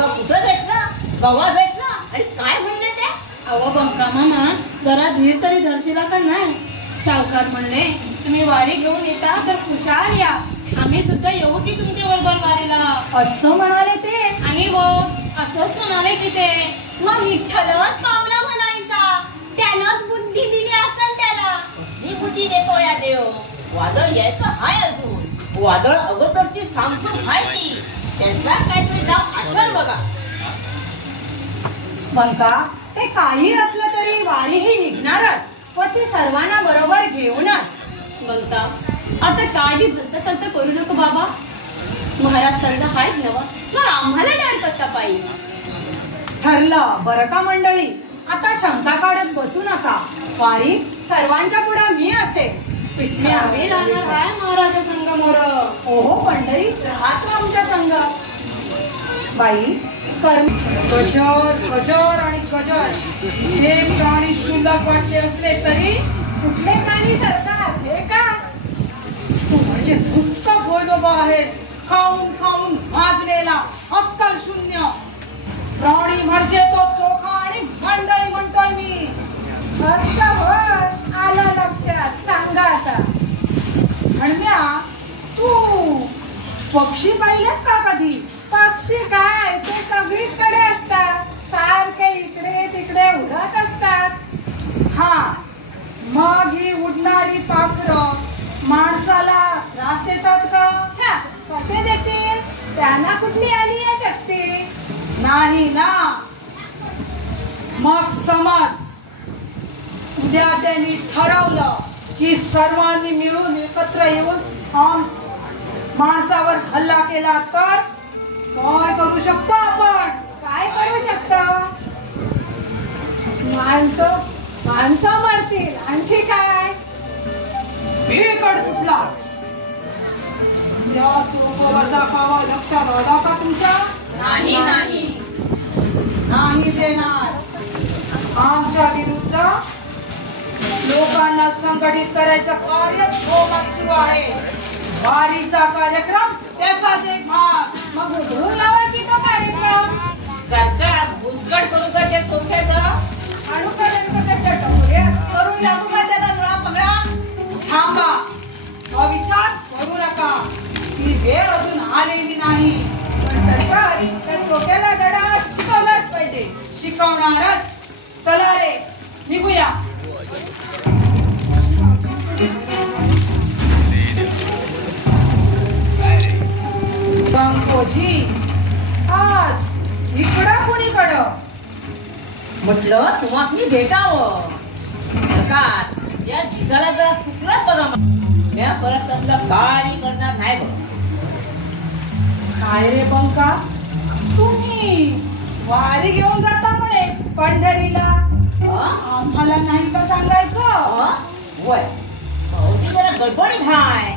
अगं कुठं भेटला गवा भेटला आणि काय म्हणले ते? अहो बंका मामा जरा धीर तरी धरशीला का नाही? सावकार म्हणले तुम्ही वारी घेऊन येता तर खुशाल या, आम्ही सुद्धा येऊ की तुमच्या बरोबर वारीला असं म्हणाले ते. आणि हो असंच म्हणाले की ते. मग विठ्ठलच पावला म्हणायचा, त्यानंच बुद्धी दिली असेल त्याला. ही बुद्धी देतो या देव. वादळ यायचं हाय अजून. वादळ अगोदरची सांगसून हाय ती. त्यांचा काहीतरी डाव असेल बघा. बंका ते काही असलं तरी वारी ही निघणारच, पण ती सर्वांना बरोबर घेऊनच. बोलता आता काळजी भलत सलत करू नको बाबा. महाराज सल्ला हायच नव, मग आम्हाला डाळ कसा पाहिजे? ठरलं बरं का मंडळी. आता शंका काढत बसू नका. वारी सर्वांच्या पुढे मी असेल. मी आम्ही राहणार आहे महाराजा संग मोर. ओहो पंढरी राहतो आमच्या संग. बाई कर्म गजर गजर आणि गजर हे प्राणी शुल्लक वाटले असले तरी कुठले प्राणी सरकार हे का? म्हणजे नुसतं भोजोबा आहे. खाऊन खाऊन भाजलेला अक्कल शून्य प्राणी म्हणजे तो चोखा आणि मंडळी म्हणतोय मी. असं होय, आलं लक्षात. सांगा आता. म्हणम्या तू पक्षी पाहिलेस का कधी? पक्षी काय ते सगळीकडे असतात, सारखे इकडे तिकडे उडत असतात. हा मग ही उडणारी पाखरं माणसाला त्रास देतात का? छा, कसे देतील? त्यांना कुठली आली या शक्ती? नाही ना. मग समज उद्या त्यांनी ठरवलं की सर्वांनी मिळून एकत्र येऊन माणसावर हल्ला केला तर काय करू शकतो आपण? काय करू शकतो? माणसं मरतील, आणखी काय? भीकड कुठला? या चोकोराचा पावा लक्षात आला का तुमच्या? नाही नाही नाही देणार. आमच्या विरुद्ध लोकांना संघटित करायचं कार्य जोमात सुरू आहे. वारीचा कार्यक्रम त्याचाच एक भाग. मग उघडून लावा की तो कार्यक्रम. सरकार भुसगड करू का त्या तोफ्याचं? आणू का नेमकं त्याच्या टपोऱ्यात? करून टाकू का त्याला जोडा पगडा? थांबा. हा विचार करू नका. ही वेळ अजून आलेली नाही. पण सरकार त्या डोक्याला धडा शिकवलाच पाहिजे. शिकवणारच. चला रे निघूया. संकोजी आज इकडं कुणीकडं? म्हटलं तुम्हाला भेटावं. सरकार या दिसाला जरा चुकलं बघा. मी परत त्यांना काही करणार नाही बघ. काय रे बंका, तुम्ही वारी घेऊन जाता म्हणे पंढरीला. आम्हाला नाही का सांगायचं? होय भाऊजी जरा गडबडीत हाय.